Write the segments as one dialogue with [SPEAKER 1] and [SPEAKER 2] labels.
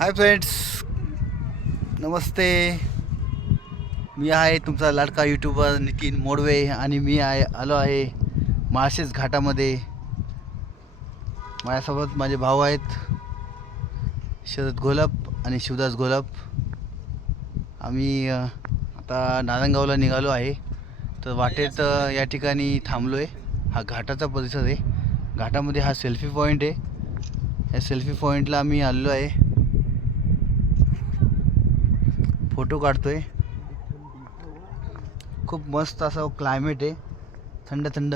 [SPEAKER 1] Hi friends. नमस्ते. मी आहे तुमचा लाडका यूट्यूबर नितीन मोडवे आणि मी आहे आलो आहे माळशेज घाटामध्ये. माझ्यासोबत माझे भाऊ आहेत. शरद घोलप आणि शिवदास घोलप आम्ही आता नारायणगावला निघालो आहे. तर वाटेत या ठिकाणी थांबलो आहे हा घाटाचा परिसर आहे. घाटामध्ये हा सेल्फी पॉईंट आहे. या सेल्फी पॉईंटला आम्ही आलेलो आहे. फोटो काढतोय. खूप मस्त असं क्लायमेट आहे. थंड थंड.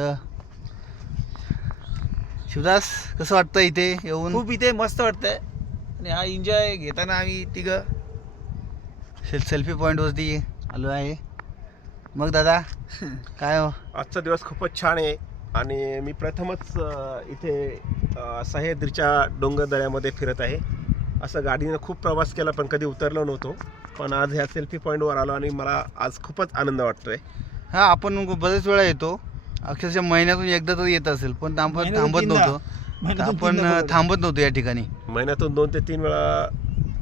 [SPEAKER 1] शिवदास कसं वाटतं इथे येऊन?
[SPEAKER 2] खूप इथे मस्त वाटतंय. आणि हा एन्जॉय घेताना आम्ही तिघं.
[SPEAKER 1] सेल सेल्फी पॉईंटवरती आलो आहे. मग दादा काय हो?
[SPEAKER 3] आजचा दिवस खूपच छान आहे. आणि मी प्रथमच इथे सह्याद्रीच्या डोंगर दऱ्यामध्ये फिरत आहे. असं गाडीनं खूप प्रवास केला पण कधी उतरलो नव्हतो. पण आज ह्या सेल्फी पॉईंटवर आलो आणि मला आज खूपच आनंद वाटतोय.
[SPEAKER 1] हा आपण बरेच वेळा येतो. अक्षरशः महिन्यातून एकदा तरी येत असेल पण आपण थांबत. नव्हतो. आपण. थांबत नव्हतो या ठिकाणी.
[SPEAKER 3] महिन्यातून दोन ते तीन वेळा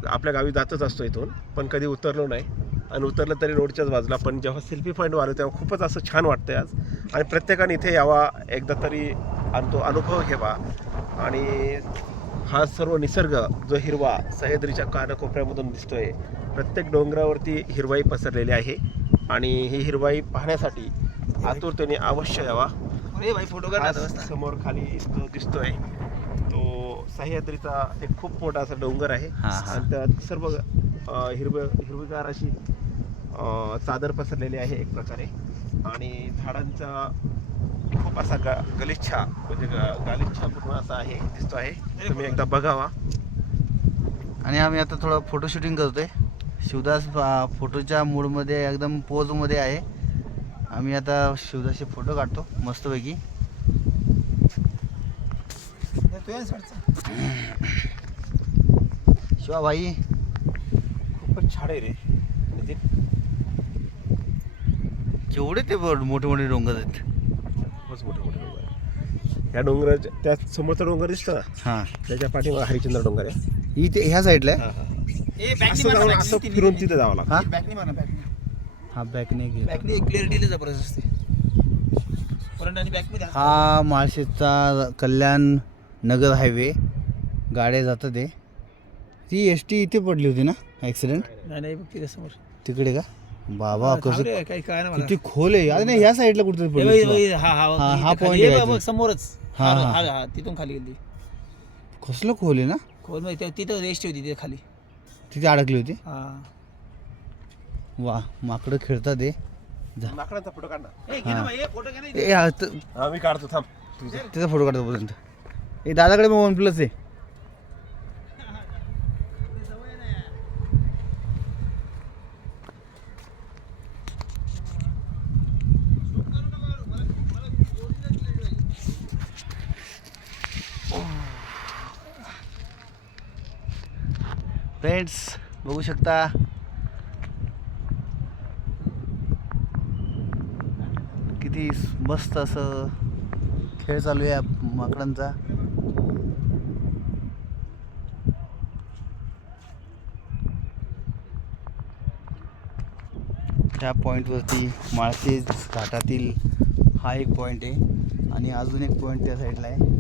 [SPEAKER 3] आपल्या गावी जातच असतो इथून पण कधी उतरलो नाही. आणि उतरलं तरी रोडच्याच बाजूला पण जेव्हा सेल्फी पॉईंटवर आलो तेव्हा खूपच असं छान वाटतंय आज. आणि प्रत्येकाने इथे यावा एकदा तरी आणि तो अनुभव घ्यावा. आणि हा सर्व निसर्ग जो हिरवा सह्याद्रीच्या कानाकोपऱ्यामधून दिसतोय प्रत्येक डोंगरावरती हिरवाई पसरलेली आहे आणि ही हिरवाई पाहण्यासाठी आतुरतेने अवश्य यावा.
[SPEAKER 2] अरे भाई फोटो
[SPEAKER 3] समोर खाली जो दिसतोय. तो सह्याद्रीचा एक खूप मोठा असा डोंगर आहे. आणि त्यात सर्व हिरवं हिरवीगार अशी चादर पसरलेली आहे एक प्रकारे. आणि झाडांचा खूप असा गा गलिच्छा म्हणजे गा- गालिच्छा पूर्ण असा आहे दिसतो आहे. तुम्ही एकदा बघावा.
[SPEAKER 1] आणि आम्ही आता थोडं फोटो शूटिंग करतोय. शिवदास फोटोच्या मूडमध्ये एकदम पोजमध्ये आहे. आम्ही आता शिवदासचे फोटो काढतो मस्तपैकी. शिवा भाई
[SPEAKER 3] खूपच छान आहे रे.
[SPEAKER 1] केवढे ते मोठे मोठे डोंगर आहेत.
[SPEAKER 3] खूपच मोठे मोठे डोंगर आहे. ह्या डोंगराच्या त्या समोरचा डोंगर दिसतो ना?
[SPEAKER 1] हां.
[SPEAKER 3] त्याच्या पाठीमागे हरिश्चंद्र डोंगर आहे.
[SPEAKER 1] इथे ह्या साईडला आहे?
[SPEAKER 3] असं जाऊन असं फिरून तिथे जावं लागतं.
[SPEAKER 1] हा?
[SPEAKER 2] बॅकनी म्हणा बॅकनी
[SPEAKER 1] हा बॅकने गेला.
[SPEAKER 2] बॅकनी क्लिअरिटी जबरदस्त असते फ्रंट आणि बॅकमध्ये
[SPEAKER 1] हा माळशेजचा कल्याण नगर हायवे गाड्या जातात आहे ती एस टी इथे पडली होती ना? ॲक्सिडेंट
[SPEAKER 2] नाही नाही बघ तिथे समोर.
[SPEAKER 1] तिकडे का? बाबा कसं
[SPEAKER 2] काही काय ना
[SPEAKER 1] किती खोल आहे. अरे नाही ह्या साईडला कुठेतरी पडली
[SPEAKER 2] हा हा
[SPEAKER 1] हा, हा
[SPEAKER 2] इथे
[SPEAKER 1] point
[SPEAKER 2] खाली. हे
[SPEAKER 1] आहे
[SPEAKER 2] बघ,
[SPEAKER 1] काहीतरी.
[SPEAKER 2] बघ समोरच.
[SPEAKER 1] हा,
[SPEAKER 2] हा
[SPEAKER 1] हा.
[SPEAKER 2] हा हा तिथून खाली गेली.
[SPEAKER 1] कसलं खोल आहे ना?
[SPEAKER 2] खोलमध्ये तिथं रेस्ट होती तिथे खाली.
[SPEAKER 1] तिथे अडकली होती?
[SPEAKER 2] हा.
[SPEAKER 1] वा माकडं खेळतात जा.
[SPEAKER 3] माकडांचा फोटो काढ ना.
[SPEAKER 2] फोटो.
[SPEAKER 1] ए हा त-
[SPEAKER 3] हा मी काढतो थांब. तुझे
[SPEAKER 1] त्याचा फोटो काढतो पर्यंत ए दादाकडे मग वन प्लस आहे. फ्रेंड्स बघू शकता. किती मस्त असं खेळ चालू आहे माकडांचा. त्या पॉईंटवरती माळशेज घाटातील हा एक पॉईंट आहे. आणि अजून एक पॉईंट त्या साईडला आहे.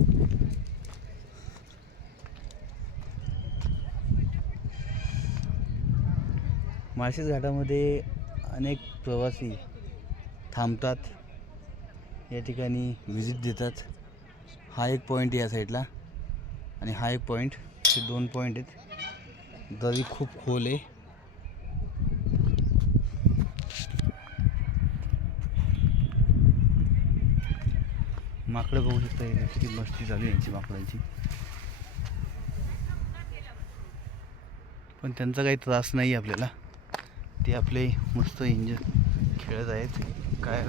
[SPEAKER 1] माळशेज घाटामध्ये अनेक प्रवासी थांबतात. या ठिकाणी व्हिजिट देतात. हा एक पॉईंट या साईडला आणि हा एक पॉईंट हे दोन पॉईंट आहेत. दरी खूप खोल आहे. माकडं बघू शकता इथे किती मस्ती चालू आहे यांची माकडांची. पण त्यांचा काही त्रास नाही आपल्याला. ते आपले मस्त एन्जॉय खेळत आहेत काय